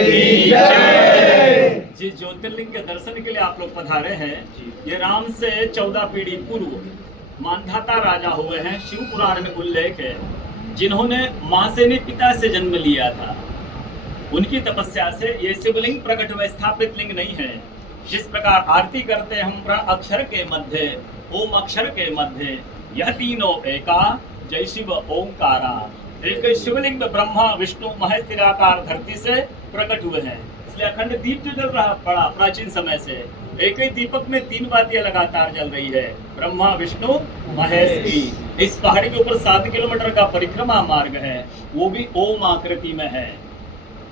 की जय। जिस ज्योतिर्लिंग के दर्शन के लिए आप लोग पधारे हैं, ये राम से 14 पीढ़ी पूर्व मानधाता राजा हुए हैं। शिव पुराण में उल्लेख है, जिन्होंने मां से नहीं पिता से जन्म लिया था। उनकी तपस्या से ये शिवलिंग प्रकट व स्थापित लिंग नहीं है। जिस प्रकार आरती करते हैं हम अक्षर के मध्य, ओम अक्षर के मध्य, यह तीनों एका, जय शिव ओंकारा। एक शिवलिंग में ब्रह्मा विष्णु महेश निराकार धरती से प्रकट हुए हैं। इसलिए अखंड दीप जो जल रहा पड़ा प्राचीन समय से, एक ही दीपक में 3 बातियां लगातार जल रही है, ब्रह्मा विष्णु महेश की। इस पहाड़ी के ऊपर 7 किलोमीटर का परिक्रमा मार्ग है, वो भी ओम आकृति में है।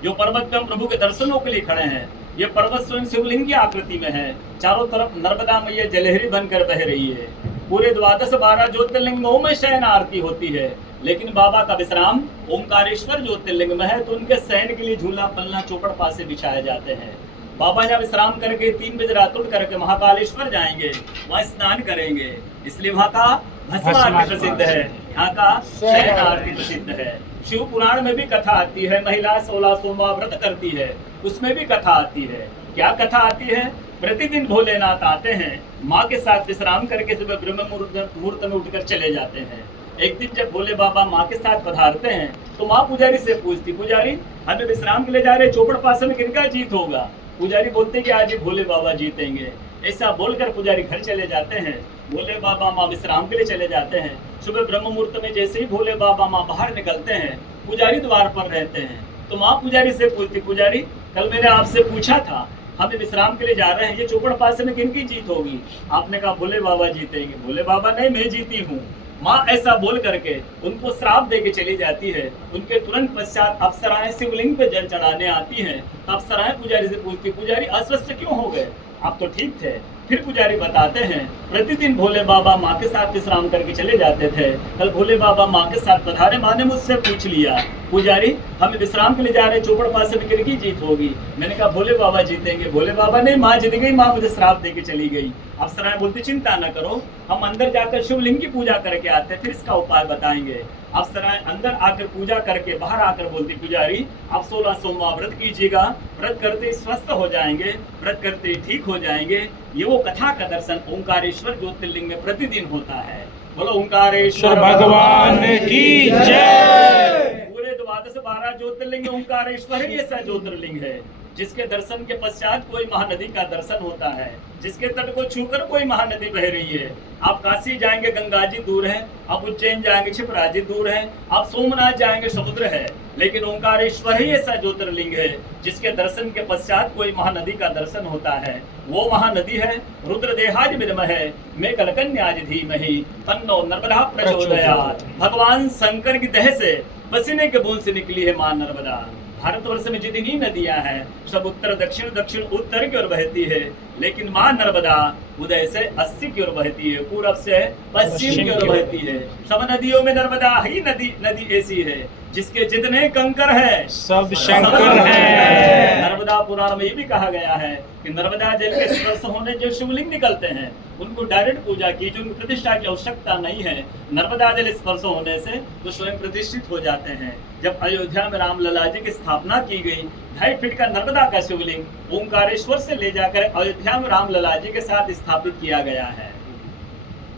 जो पर्वत पे हम प्रभु के दर्शनों के लिए खड़े हैं, ये पर्वत स्वयं शिवलिंग की आकृति में है। चारों तरफ नर्मदा मैया जलहरी बनकर बह रही है। पूरे 12 ज्योतिर्लिंगों में शयन आरती होती है, लेकिन बाबा का विश्राम ओंकारेश्वर ज्योतिर्लिंग में है, तो उनके शयन के लिए झूला पलना चौपड़ पासे बिछाए जाते हैं। बाबा यहाँ विश्राम करके 3 बजे रात उठ करके महाकालेश्वर जाएंगे, वहाँ स्नान करेंगे। इसलिए वहाँ का भस्म आरती प्रसिद्ध है, यहाँ का शयन आरती प्रसिद्ध है। शिव पुराण में भी कथा आती है, महिला 16 सोमवार व्रत करती है, उसमें भी कथा आती है। क्या कथा आती है? प्रतिदिन भोलेनाथ आते हैं, माँ के साथ विश्राम करके सुबह ब्रह्म मुहूर्त में उठकर चले जाते हैं। एक दिन जब भोले बाबा माँ के साथ पधारते हैं, तो माँ पुजारी से पूछती, पुजारी हमें विश्राम के लिए जा रहे, चौपड़ पासे में किनका जीत होगा? पुजारी बोलते कि आज ही भोले बाबा जीतेंगे। ऐसा बोलकर पुजारी घर चले जाते हैं। भोले बाबा माँ विश्राम के लिए चले जाते हैं। सुबह ब्रह्म मुहूर्त में जैसे ही भोले बाबा माँ बाहर निकलते हैं, पुजारी द्वार पर रहते हैं। तो माँ पुजारी से पूछती, पुजारी कल मैंने आपसे पूछा था, हम विश्राम के लिए जा रहे हैं, ये चौपड़ पासे में किनकी जीत होगी? आपने कहा भोले बाबा जीतेंगे। भोले बाबा नहीं, मैं जीती हूँ। माँ ऐसा बोल करके उनको श्राप दे के चली जाती है। उनके तुरंत पश्चात अप्सराएं शिवलिंग पे जल चढ़ाने आती हैं। अप्सराएं पुजारी से पूछती, पुजारी अस्वस्थ क्यों हो गए? आप तो ठीक थे। फिर पुजारी बताते हैं, प्रतिदिन भोले बाबा माँ के साथ विश्राम करके चले जाते थे। कल भोले बाबा माँ के साथ पधारे, माँ ने मुझसे पूछ लिया, पुजारी हम विश्राम के लिए जा रहे, चौपड़ पासे में किनकी जीत होगी? मैंने कहा भोले बाबा जीतेंगे। भोले बाबा नहीं, माँ जीत गई, माँ मुझे श्राप दे के चली गई। अप्सराएं बोलती, चिंता न करो, हम अंदर जाकर शिवलिंग की पूजा करके आते, फिर इसका उपाय बताएंगे। अप्सराएं अंदर आकर पूजा करके बाहर आकर बोलती, पुजारी आप 16 सोमवार व्रत कीजिएगा, व्रत करते ही स्वस्थ हो जाएंगे, व्रत करते ही ठीक हो जाएंगे। ये वो कथा का दर्शन ओंकारेश्वर ज्योतिर्लिंग में प्रतिदिन होता है। बोलो ओंकारेश्वर भगवान की जय। पूरे 12 ज्योतिर्लिंग में ओंकारेश्वर ही ऐसा ज्योतिर्लिंग है, जिसके दर्शन के पश्चात कोई महानदी का दर्शन होता है, जिसके तट को छूकर कोई महानदी बह रही है। आप काशी जाएंगे, गंगा जी दूर है। आप उज्जैन जाएंगे, क्षिप्रा जी दूर है। आप सोमनाथ जाएंगे, समुद्र है। लेकिन ओंकारेश्वर ही ऐसा ज्योतिर्लिंग है, जिसके दर्शन के पश्चात कोई महानदी का दर्शन होता है। वो महानदी है रुद्रदेहाज विद्महे में कलकन्याज धीमहि तन्नो नर्मदा प्रचोदयात्। भगवान शंकर की देह से पसीने के बूंद से निकली है मां नर्मदा। भारतवर्ष में जितनी नदियां हैं, सब उत्तर दक्षिण दक्षिण उत्तर की ओर बहती है, लेकिन मां नर्मदा उदय से 80 की ओर बहती है, पूरब से पश्चिम की ओर बहती है। सब नदियों में नर्मदा ही नदी ऐसी है, जिसके जितने कंकर है सब शंकर है। नर्मदा पुराण में ये भी कहा गया है कि नर्मदा जल के स्पर्श होने जो शिवलिंग निकलते हैं, उनको डायरेक्ट पूजा की, जो प्रतिष्ठा की आवश्यकता नहीं है। नर्मदा जल स्पर्श होने से तो स्वयं प्रतिष्ठित हो जाते हैं। जब अयोध्या में रामलला जी की स्थापना की गई, 2.5 फीट का नर्मदा का शिवलिंग ओंकारेश्वर से ले जाकर अयोध्या में रामलला जी के साथ स्थापित किया गया है।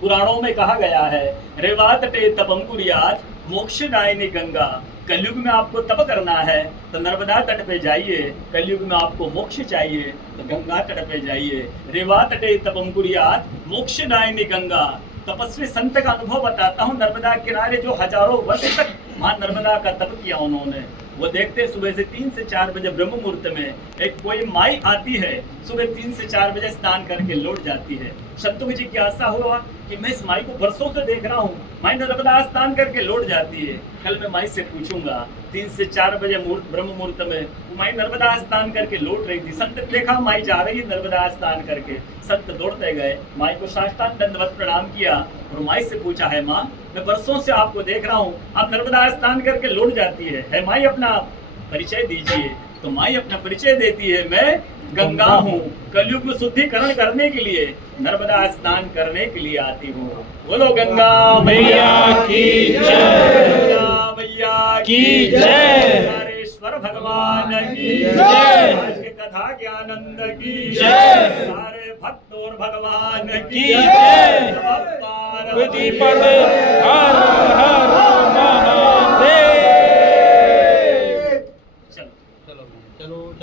पुराणों में कहा गया है, रेवात टे तपम कुरियात मोक्षदायिनी गंगा। कलयुग में आपको तप करना है तो नर्मदा तट पे जाइए, कलयुग में आपको मोक्ष चाहिए तो गंगा तट पे जाइए। रेवात टे तपम कुरियात मोक्षदायिनी गंगा। तपस्वी संत का अनुभव बताता हूँ, नर्मदा किनारे जो हजारों वर्ष तक मां नर्मदा का तप किया उन्होंने, वो देखते सुबह से 3 से 4 बजे ब्रह्म मुहूर्त में एक कोई माई आती है, सुबह 3 से 4 बजे स्नान करके लौट जाती है। संतों की जिज्ञासा हुआ कि मैं इस माई को बरसों से देख रहा हूँ, माई नर्मदा स्नान करके लौट जाती है। कल मैं माई से पूछूंगा, 3 से 4 बजे ब्रह्म मुहूर्त में माई नर्मदा स्नान करके लौट रही थी। संत देखा माई जा रही है नर्मदा स्नान करके, संत दौड़ते गए, माई को साष्टांग दंडवत प्रणाम किया और माई से पूछा, है माँ मैं बरसों से आपको देख रहा हूँ, आप नर्मदा स्नान करके लौट जाती है माई अपना परिचय दीजिए। तो माई अपना परिचय देती है, मैं गंगा हूँ, कलयुग में शुद्धिकरण करने के लिए नर्मदा स्नान करने के लिए आती हूँ। बोलो गंगा मैया की जय, गंगा मैया की जय। भगवान की जय। आज के कथा के आनंद की जय। सारे भक्तों और भगवान की की जय। पार्वती पद हर